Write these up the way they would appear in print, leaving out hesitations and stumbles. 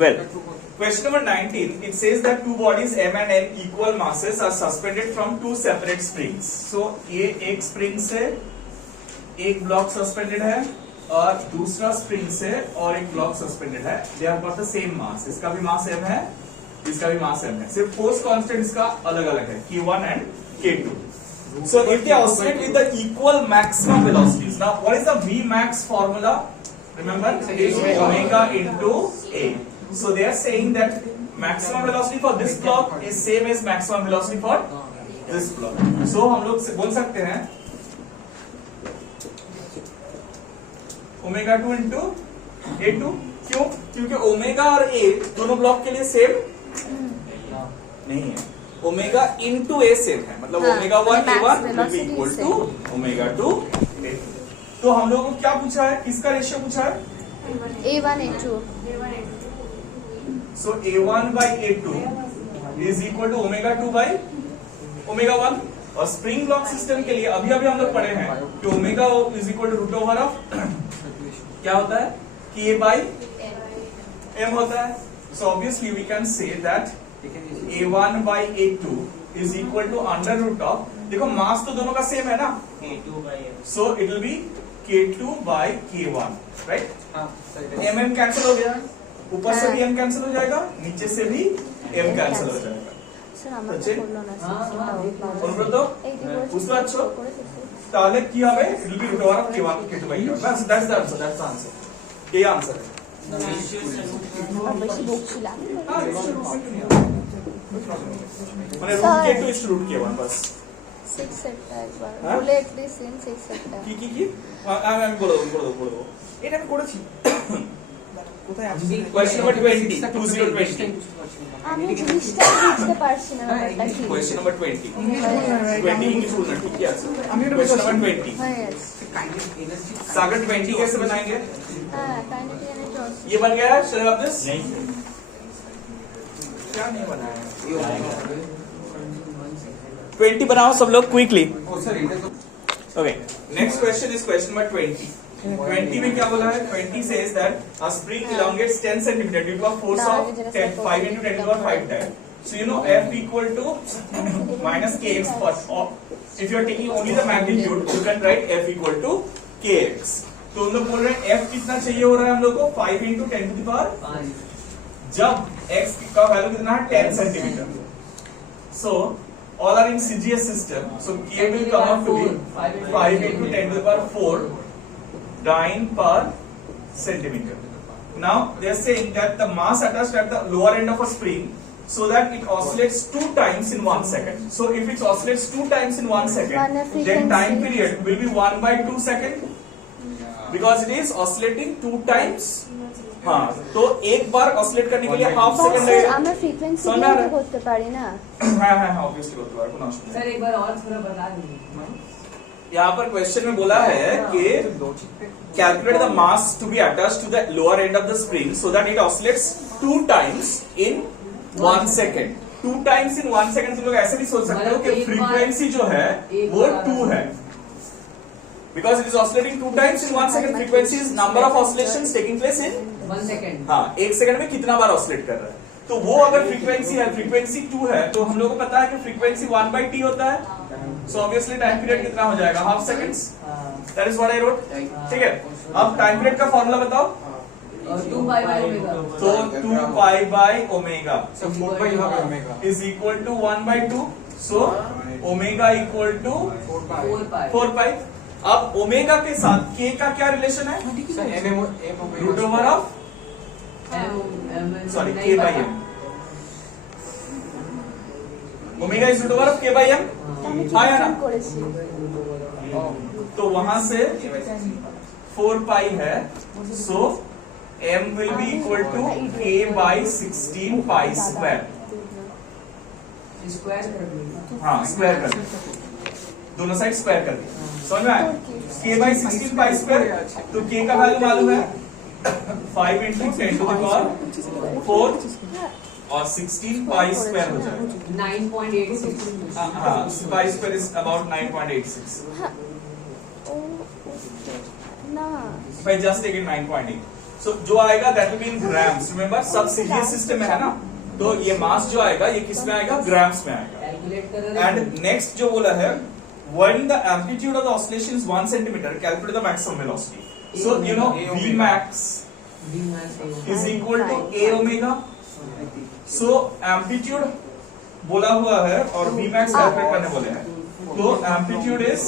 Well, question number 19, it says that two bodies M and N equal masses are suspended from two separate springs. So ये एक spring से एक block suspended है और दूसरा spring से और एक ब्लॉक सस्पेंडेड है. They have got the same mass. इसका भी मास M है, इसका भी मास M है. सिर्फ फोर्स कांस्टेंट इसका अलग अलग है, K1 and K2. So if they oscillate with the equal maximum velocities, now what is the Vmax formula? Remember, it is omega into A. So they are saying that maximum velocity for this block is same as maximum velocity for this block. So हम लोग बोल सकते हैं omega 2 into A2. क्यों? क्योंकि omega और A दोनों block के लिए सेम नहीं है. ओमेगा इंटू A सेम है, मतलब omega 1 A1 will be equal to omega 2 A2. तो हम लोगों को क्या पूछा है, किसका रेशियो पूछा है? A1 A2. So A1 by A2 is equal to omega 2 by omega 1. और स्प्रिंग ब्लॉक सिस्टम के लिए अभी अभी हम लोग पढ़े हैं कि omega is equal to root over of क्या होता है, K by M होता है. So obviously we can say that A1 by A2 is equal to under root of, देखो मास तो दोनों का सेम है ना, K2 by M. So it will be K2 by K1, right? M cancel हो गया, ऊपर से भी M कैंसिल हो जाएगा, नीचे से भी M कैंसिल हो जाएगा. বুঝতে পারছো? তাহলে কি হবে, it will be root over of K1 K2 by K1. That's the answer. এই आंसर है. মানে root K2 is to root K1 बस. 6 সেটটা একবার বলে এটলিস্ট 6 সেটটা কি আমি বলে দেবো. এটা আমি করেছি. কোথায় আছে? কোশ্চেন নাম্বার 20 2020 আমি জিনিসটা বুঝতে পারছি না ব্যাপারটা কি. কোশ্চেন নাম্বার 20 इंग्लिश बोलना ठीक है. Question number 20. सागर 20 कैसे बनाएंगे? हां काइनेटिक एनर्जी ये बन गया है शट अप दिस. नहीं, क्या नहीं बनाया है? 20 बनाओ सब लोग quickly. Okay, next question is question number 20. 20 में क्या बोला है? 20 says that a spring elongates 10 cm due to a force of 5 into 10 to the power 5 times. So you know F equal to minus kx. Or if you are taking only the magnitude, you can write F equal to kx. तो हम लोग बोल रहे हैं F कितना चाहिए हो रहा है हम लोग को 5 into 10 to the power 5. जब x का वैल्यू कितना है 10 centimetre. So all are in CGS system. So k will come out to be 5 into 10 to the power 4 dyne per centimeter. Now they are saying that the mass attached at the lower end of a spring, so that it oscillates 2 times in 1 second. So if it oscillates 2 times in 1 second, then time period will be 1 by 2 second, because it is oscillating 2 times. हाँ, तो एक बार oscillate करने के लिए half second लगेगा. আমরা frequency দিয়ে করতে পারি না. हाँ ऑब्वियसली করতে পারবো ना. सर एक बार और थोड़ा बता दीजिए. यहाँ पर क्वेश्चन में बोला है कि calculate the mass to be attached to the lower end of the spring so that it oscillates 2 times in 1 second. 2 times in 1 second तुम लोग ऐसे भी सोच सकते हो कि फ्रीक्वेंसी जो है वो 2 है, because it is oscillating 2 times in 1 second. Frequency is number of oscillations taking place in 1 second. हाँ, 1 सेकंड में कितना बार ऑसिलेट कर रहा है. तो वो अगर फ्रीक्वेंसी है, फ्रीक्वेंसी 2 है, तो हम लोग को पता है कि फ्रीक्वेंसी 1 by t होता है. सो ऑब्वियसली टाइम पीरियड कितना हो जाएगा, half seconds. That is what I wrote. ठीक है, अब टाइम पीरियड का फॉर्मूला बताओ. 2 पाई बाय ओमेगा. तो 2 pi by omega is equal to 1 by 2. So omega equal to 4 pi. अब ओमेगा के साथ k का क्या रिलेशन है? Root over of sorry k by m. Omega is root over of k by m. आया ना? तो वहां से 4 पाई है. सो m will be equal to k by 16 pi square. Square कर दीजिए. हाँ, स्क्वायर कर दो, दोनों साइड स्क्वायर कर दिया. समझ में आया? k by 16 pi square. तो k का वैल्यू मालूम है 5 into 10 to the power 4 और 16 पाई स्क्वायर हो जाएगा 9.86. हाँ, पाई स्क्वायर इज अबाउट 9.86. ना if I just take it 9.8, so जो आएगा that will be in grams. Remember सब सीरीज सिस्टम में है ना, तो ये मास जो आएगा ये किस में आएगा, ग्राम्स में आएगा. कैलकुलेट कर And next जो बोला है, when the amplitude of the oscillation is 1 centimeter, calculate the maximum velocity. So you know V max is equal to A omega. So amplitude बोला हुआ है और V max कैलकुलेट करने बोले हैं. तो amplitude is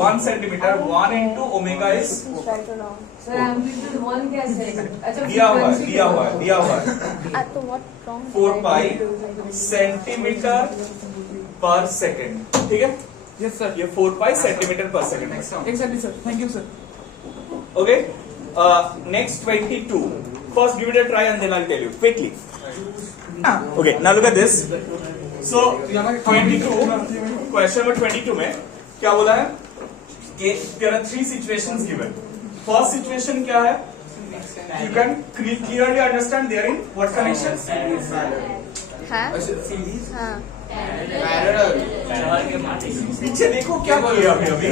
1 centimeter. 1 into omega is right और wrong. Sir amplitude 1 कैसे है? अच्छा दिया हुआ है तो व्हाट रॉन्ग 4 pi सेंटीमीटर पर सेकंड. ठीक है, Yes, sir. ये 4 pi सेंटीमीटर पर second. Exactly, sir. Thank you, sir. Okay. Next 22. First give it a try and then I'll tell you quickly. Okay, now look at this. So 22, question number 22 में क्या बोला है कि there are 3 situations given. First situation क्या है? You can clearly understand there in what connection? हाँ हाँ पीछे देखो क्या किया अभी.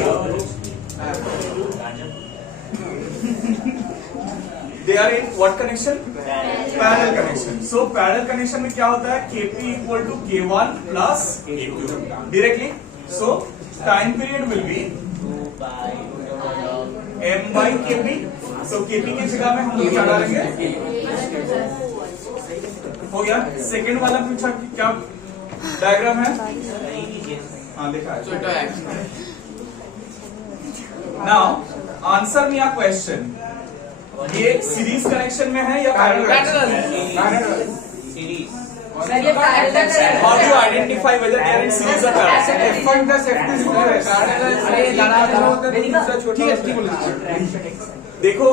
They are in what connection? Parallel connection. So parallel connection में क्या होता है? Kp equal to K1 plus K2 directly. So time period will be m by Kp. So Kp की जगह में हम लोग क्या डालेंगे? हो गया. सेकेंड वाला पूछा कि क्या डायग्राम है? हाँ देखा है. Now answer me a question. ये सीरीज कनेक्शन में है या पैरेलल? सर ये पैरेलल है. How do you identify whether they are in series or parallel? F1 plus F2 is equal to parallel. ठीक है. देखो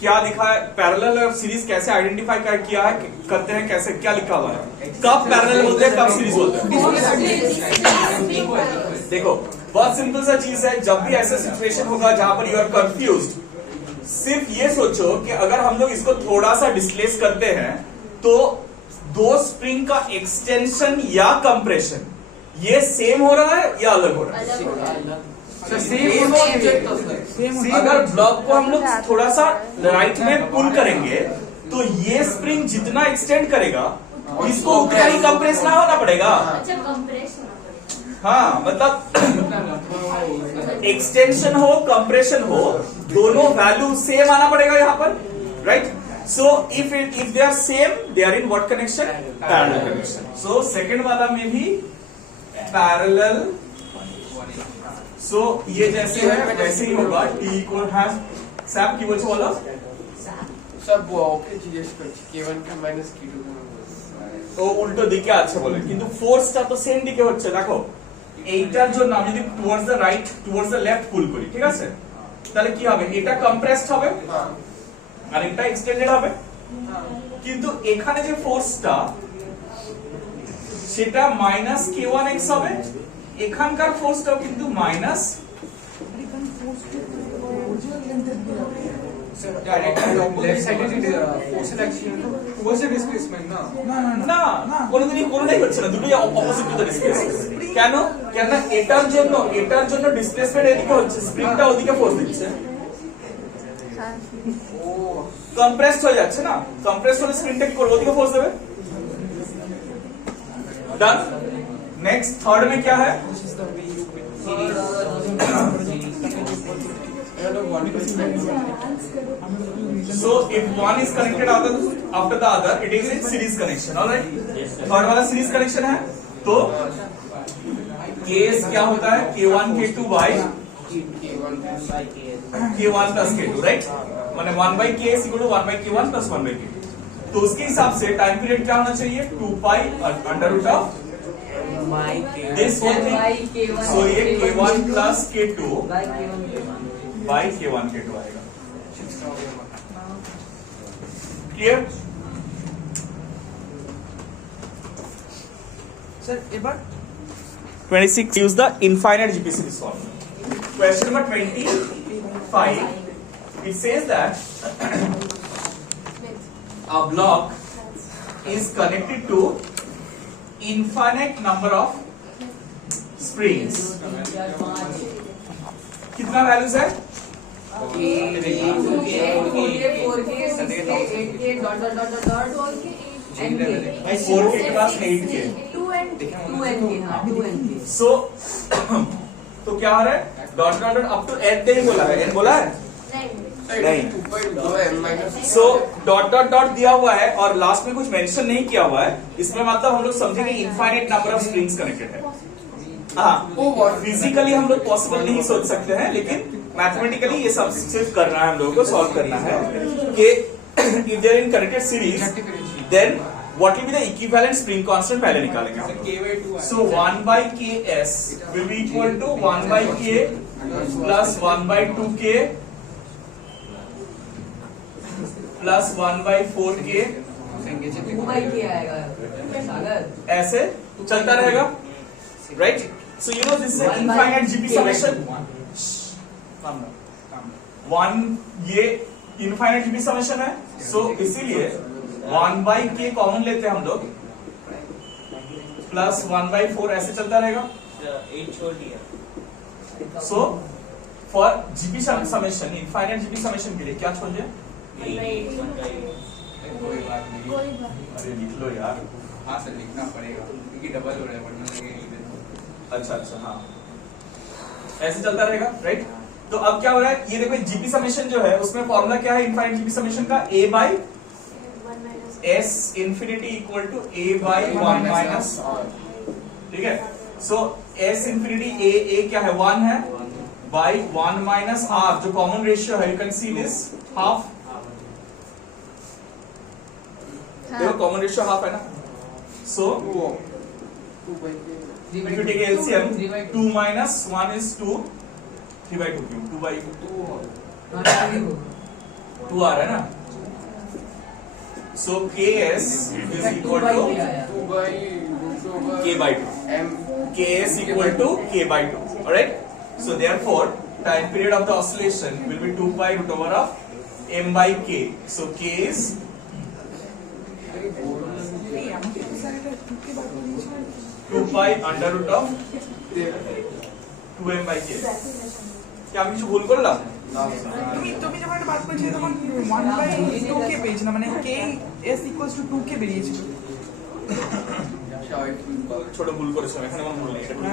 क्या लिखा है, पैरेलल और सीरीज कैसे आइडेंटिफाई किया है, करते हैं कैसे, क्या लिखा हुआ है, कब पैरेलल बोलते हैं कब सीरीज बोलते हैं. देखो बहुत सिंपल सा चीज है. जब भी ऐसा सिचुएशन होगा जहां पर यू आर कंफ्यूज्ड, सिर्फ ये सोचो कि अगर हम लोग इसको थोड़ा सा डिस्प्लेस करते हैं तो दो स्प्रिंग का एक्सटेंशन या कंप्रेशन ये सेम हो रहा है या अलग हो रहा है. अगर ब्लॉक को हम लोग थोड़ा सा राइट में पुल करेंगे तो ये स्प्रिंग जितना एक्सटेंड करेगा इसको उतना ही कंप्रेस ना होना पड़ेगा. हाँ मतलब एक्सटेंशन हो कंप्रेशन हो दोनों वैल्यू सेम आना पड़ेगा यहाँ पर, right. So if they are same they are in what connection? Parallel connection. So second वाला में भी पैरेलल. सो ये जैसे है वैसे ही होगा. टी इक्वल हैज सैप की बोलছো वाला सब ओके चीजें K1 का माइनस K2 তো উল্টো দিকে আছে বলে, কিন্তু ফোর্সটা তো সেম দিকে হচ্ছে. দেখো এইটার জন্য আমি যদি towards the right towards the left pull করি, ঠিক আছে, তাহলে কি হবে? এটা কম্প্রেসড হবে আর এটা এক্সটেন্ডেড হবে. কিন্তু এখানে যে ফোর্সটা সেটা মাইনাস K1x হবে, এখানকার ফোর্সটাও কিন্তু minus left side is force action towards the displacement ना না কোনোদিনই কোনোটাই হচ্ছে না, দুটোই অপোজিট টু দ্য ডিসপ্লেসমেন্ট. কেন? কেন এটার জন্য ডিসপ্লেসমেন্ট এদিকে হচ্ছে, স্প্রিংটা ওদিকে ফোর্স দিচ্ছে, কম্প্রেসড হয়ে যাচ্ছে না. কম্প্রেসড হলে স্প্রিংটা কি করবে? ওদিকে ফোর্স দেবে. डन. नेक्स्ट थर्ड में क्या है? So if one is connected after the other, it is a series connection. All right. Third वाला सीरीज कनेक्शन है तो केस क्या होता है? K1 K2 by K1 plus K2, right? माने 1 by K is equal to 1 by K1 plus 1 by K2. तो उसके हिसाब से टाइम पीरियड क्या होना चाहिए? 2 pi under root of this whole thing. So ये K1 plus K2 by K1 K2 आएगा. Clear? सर एक बार 26. Use the infinite GPC to solve. Question number 25. It says that a block is connected to infinite number of springs. कितना values है? भाई 4K के पास 8K। 2N सो तो क्या आ रहा है? Dot dot up to eight नहीं बोला है, एन बोला है नहीं। सो डॉट डॉट डॉट दिया हुआ है और लास्ट में कुछ मेंशन नहीं किया हुआ है, इसमें मतलब हम लोग समझेंगे infinite number of strings connected है। हाँ, फिजिकली हम लोग पॉसिबल नहीं सोच सकते हैं, लेकिन मैथमेटिकली ये सब सिर्फ करना है, हम लोगों को सॉल्व करना है कि if they are in connected series then what will be the equivalent spring constant पहले निकालेंगे। So 1/ks will be equal to 1/k plus 1/2k plus 1/4k ऐसे चलता रहेगा, right? So you know this is infinite GP summation. ये infinite GP summation है, so इसीलिए 1/k common लेते हैं हम लोग, प्लस 1/4 ऐसे चलता रहेगा। So for GP summation, infinite GP summation के लिए क्या छोड़ दिया? कोई बात नहीं। कोई बात अरे लिख लो यार। हाँ सर, लिखना पड़ेगा क्योंकि डबल हो रहा है, वरना लगेगा। अच्छा, हाँ, ऐसे चलता रहेगा, राइट? तो अब क्या हो रहा है, ये देखो जीपी समेशन जो है उसमें फॉर्मूला क्या है इनफाइनाइट जीपी समेशन का? a by s infinity equal to a by 1 minus, ठीक है? सो s इंफिनिटी a क्या है? 1 है, बाई 1 माइनस r जो कॉमन रेशियो है, you can see this half. देखो कॉमन रेशियो हाफ है ना। सो if you take LCM, 2 minus 1 is 2, 3/2 क्यों? 2/2 2 आ रहा है ना। So Ks is equal to K/2. Ks equal to K/2. Alright? So therefore, time period of the oscillation will be 2 pi root over of m/k. So K is 2 pi under root of 2m/k. क्या আমি কিছু ভুল করলাম? তুমি যখন একটা বাদ করেছিলে তখন 1/2k পেয়েছি না, মানে k s equals to 2k বেরিয়েছিল। ছোট ভুল করেছিলাম, এখানে আমার ভুল নেই, এটা ভুল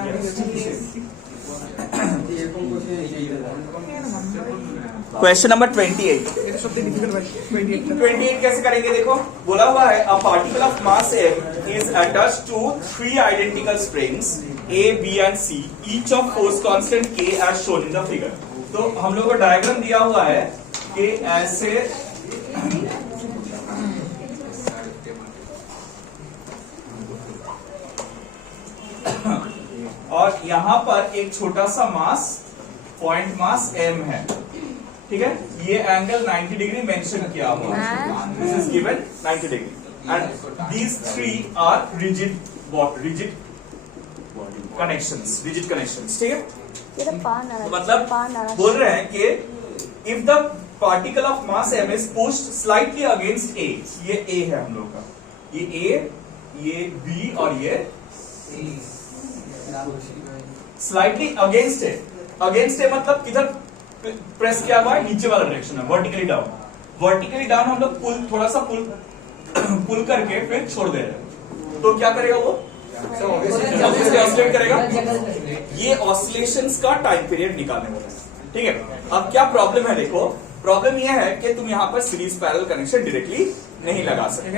क्वेश्चन नंबर 28। এটা সবথেকে ডিফিকাল্ট ভাই 28 28 कैसे करेंगे? देखो बोला हुआ है a particle of mass m is attached to 3 identical springs a, b and c, each of force constant k as shown in the figure। तो हम लोगों को डायग्राम दिया हुआ है कि ऐसे और यहां पर एक छोटा सा मास, पॉइंट मास m है, ठीक है? ये एंगल 90 डिग्री मेंशन किया हुआ है, this is given 90 degree and these 3 are rigid connections, ठीक है? ये तो पान आ रहा तो है, मतलब पान आ रहा है। बोल रहे हैं कि if the particle of mass m is pushed slightly against a, ये a है हम लोग का, ये a, ये b और ये स्लाइटली अगेंस्ट है। अगेंस्ट है मतलब किधर प्रेस किया हुआ है? नीचे वाला डायरेक्शन में, वर्टिकली डाउन। वर्टिकली डाउन हम लोग थोड़ा सा पुल करके फिर छोड़ दे रहे हैं, तो क्या करेगा वो? ऑसिलेट करेगा। ये ऑसिलेशंस का टाइम पीरियड निकालने वाला है, ठीक है? अब क्या प्रॉब्लम है? देखो प्रॉब्लम ये है कि तुम यहाँ पर सीरीज पैरेलल कनेक्शन डायरेक्टली नहीं लगा सकते,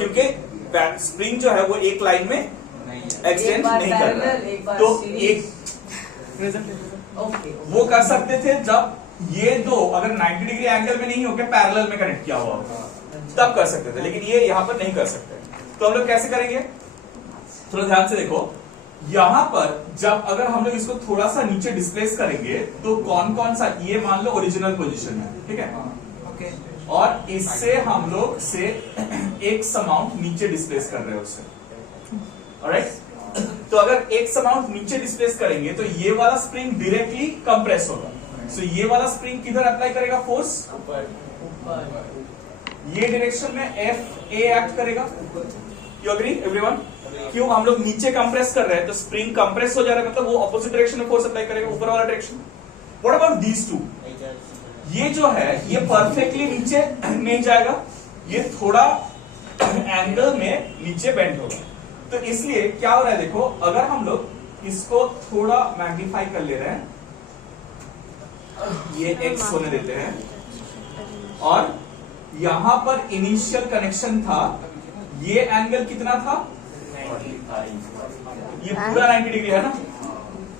क्योंकि स्प्रिंग जो है वो एक लाइन में एक्सटेंड नहीं कर रहा है। तो एक वो कर सकते थे जब ये दो अगर 90 डिग्री एंगल में नहीं होकर पैरेलल में कनेक्ट किया हुआ होता, तब कर सकते थे, लेकिन ये यहाँ पर नहीं कर सकते। तो हम लोग कैसे करेंगे? थोड़ा ध्यान से देखो, यहाँ पर जब अगर हम लोग इसको थोड़ा सा नीचे डिस्प्लेस करेंगे तो कौन कौन सा, ये मान लो ओरिजिनल पोजीशन है, ठीक है? ओके, और इससे हम लोग से एक अमाउंट नीचे डिस्प्लेस कर रहे हैं उससे, ऑलराइट? तो अगर एक अमाउंट नीचे डिस्प्लेस करेंगे तो ये वाला स्प्रिंग डायरेक्टली कंप्रेस होगा। सो ये वाला स्प्रिंग किधर अप्लाई करेगा फोर्स? ये डायरेक्शन में F A एक्ट करेगा। You agree everyone? क्यों? हम लोग नीचे कंप्रेस कर रहे हैं तो स्प्रिंग कंप्रेस हो जा रहा है, मतलब वो ऑपोजिट डायरेक्शन में फोर्स अप्लाई करेगा, ऊपर वाला direction. What about these two? ये जो है ये परफेक्टली नीचे नहीं जाएगा, ये थोड़ा एंगल में नीचे बेंड होगा। तो इसलिए क्या हो रहा है देखो, अगर हम लोग इसको थोड़ा मैग्नीफाई कर ले रहे हैं, ये x होने देते हैं, और यहां पर इनिशियल कनेक्शन था, ये एंगल कितना था, ये पूरा 90 डिग्री है ना,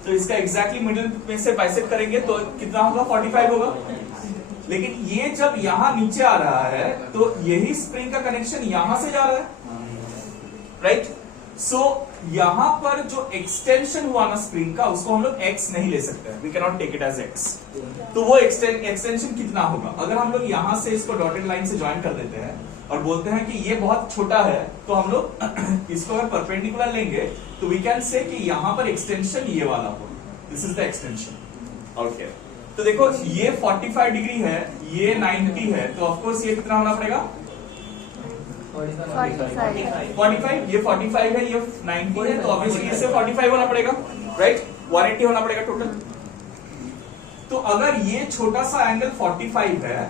तो इसका एग्जैक्टली मिडिल में से बाइसेक्ट करेंगे तो कितना होगा, 45 होगा। लेकिन ये जब यहां नीचे आ रहा है तो यही स्प्रिंग का कनेक्शन यहां से जा रहा है, राइट। सो यहां पर जो एक्सटेंशन हुआ ना स्प्रिंग का, उसको हम लोग x नहीं ले सकते, we can not take it as x। तो वो एक्सटेंशन कितना होगा, अगर हम लोग यहां से इसको डॉटेड लाइन से ज्वाइन कर देते हैं और बोलते हैं कि ये बहुत छोटा है, तो हम लोग इसको अगर परपेंडिकुलर लेंगे तो वी कैन से कि यहां पर एक्सटेंशन ये वाला हो, this is the extension. Okay, तो देखो ये 45 डिग्री है, ये 90 है, तो ऑफकोर्स ये कितना होना पड़ेगा, 45, ये 45 है, ये 90 है, तो ऑब्वियसली इससे 45 होना पड़ेगा, राइट, 180 होना पड़ेगा टोटल। तो अगर ये छोटा सा एंगल 45 है,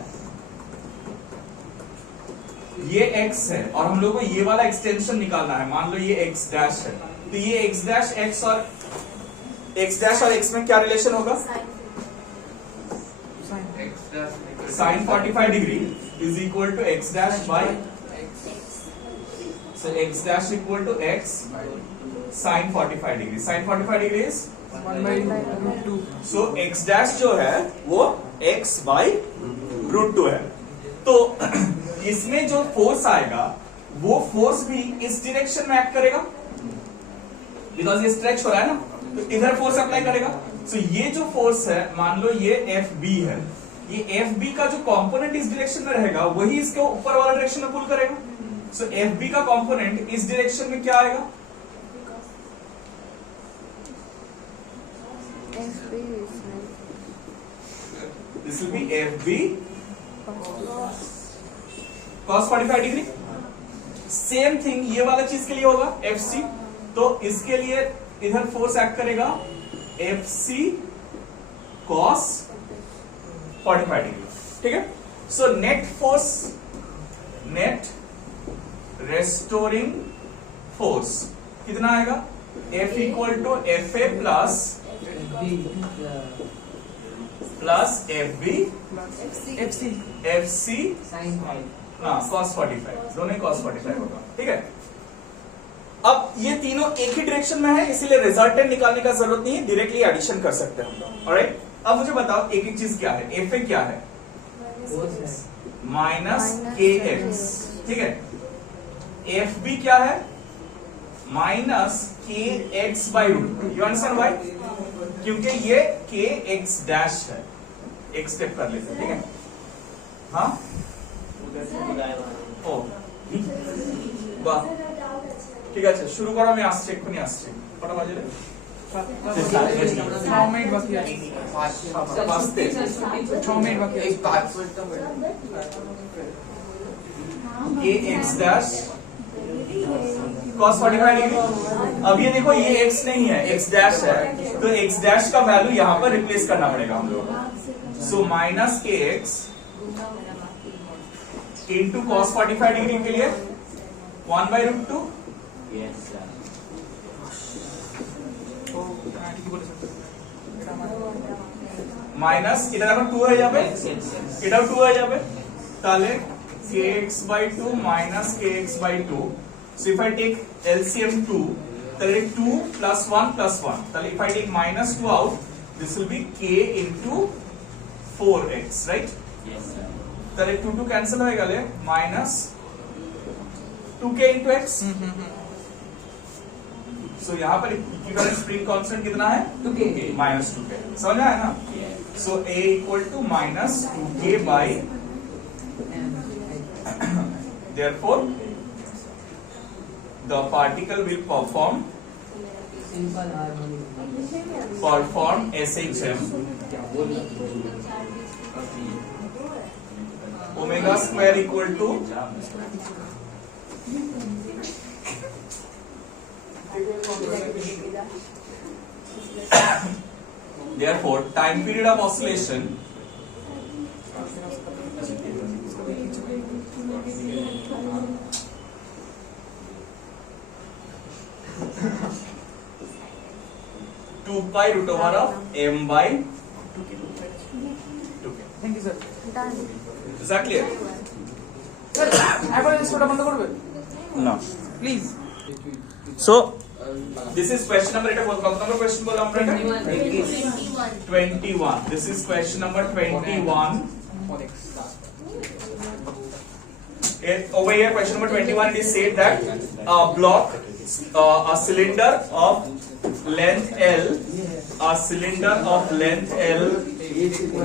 ये x है, और हम लोग को ये वाला एक्सटेंशन निकालना है, मान लो ये x डैश है, तो ये x डैश x और x में क्या रिलेशन होगा, sine 45 degree is equal to x dash by, so x dash equal to x sin 45 degree, sin 45 degree is 1/√2। so x dash जो है वो x by √2 है। तो इसमें जो फोर्स आएगा वो फोर्स भी इस डायरेक्शन में एक्ट करेगा, बिकॉज ये स्ट्रेच हो रहा है ना, तो इधर फोर्स अप्लाई करेगा। सो ये जो फोर्स है, मान लो ये FB है, ये FB का जो कंपोनेंट इस डायरेक्शन में रहेगा वही इसके ऊपर वाला डायरेक्शन में पुल करेगा। सो FB का कंपोनेंट इस डायरेक्शन में क्या आएगा, this will be FB cos 45 degree. Same thing ये वाला चीज के लिए होगा FC, तो इसके लिए इधर फोर्स एक्ट करेगा FC cos 45 डिग्री, ठीक है। So net force, net restoring force कितना आएगा, F equal to FA plus FB FC cos 45, दोनों cos 45 होगा, ठीक है। अब ये तीनों एक ही डायरेक्शन में है, इसीलिए रिजल्टेंट निकालने का जरूरत नहीं है, डायरेक्टली एडिशन कर सकते हैं हम लोग, ऑलराइट। अब मुझे बताओ एक एक चीज क्या है, FA क्या है, माइनस KX, ठीक है। FB क्या है, minus KX by √2, you understand why, क्योंकि ये KX डैश है, एक स्टेप कर लेते हैं, ठीक है। हाँ ও বাহ, ঠিক আছে শুরু করো, আমি আসছি, এক্ষুনি আসছি। কটা বাজে রে, 6 মিনিট বাকি আছে, 6 মিনিট বাকি আছে। KX dash cos 45 degree. अब ये देखो ये x नहीं है, x डैश है, तो x डैश का वैल्यू यहाँ पर रिप्लेस करना पड़ेगा हम लोग। So minus KX into cos 45 degree के लिए 1/√2, মাইনাস এটা এখন 2 হয়ে যাবে, এটাও 2 হয়ে যাবে, তাহলে kx/2 minus kx/2। so if I take LCM 2, তাহলে 2 plus 1 plus 1, তাহলে if I take minus 2 out, this will be k into 4x, right? Yes sir. তাহলে 2 2 कैंसिल হয়ে গেলে minus 2k into x। so यहाँ पर इक्विवेलेंट स्प्रिंग कांस्टेंट कितना है, 2k, minus 2k, समझ आया ना। so A equal to minus 2k by, therefore the particle will perform SHM omega square equal to therefore time period of oscillation two pi root over of m by 2k. Thank you sir Done. Is that clear? Sir একবার স্টোরটা বন্ধ করবে No. Please So this is question number, এটা কত নম্বর question বললাম আমরা এটা? 21. This is question number 21. Over here, question number 21, it is said that a block, a cylinder of length L,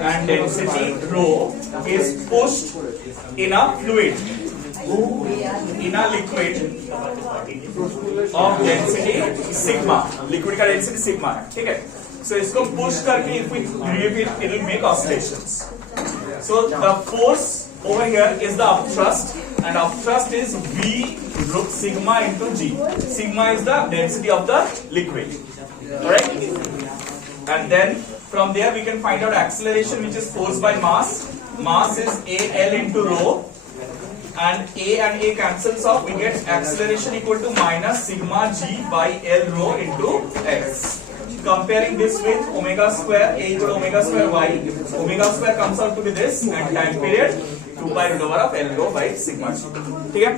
and density rho is pushed in a fluid, in a liquid of density sigma. Liquid का density sigma है, ठीक है? So इसको push करके if we grip it will make oscillations. So the force over here is the upthrust, and upthrust is V sigma into G. Sigma is the density of the liquid, correct? And then from there we can find out acceleration, which is force by mass. Mass is AL into rho, and A cancels off. We get acceleration equal to minus sigma G by L rho into x. Comparing this with omega square, A equal to omega square y. Omega square comes out to be this, and time period 2 pi root over of L rho by sigma G. ठीक है?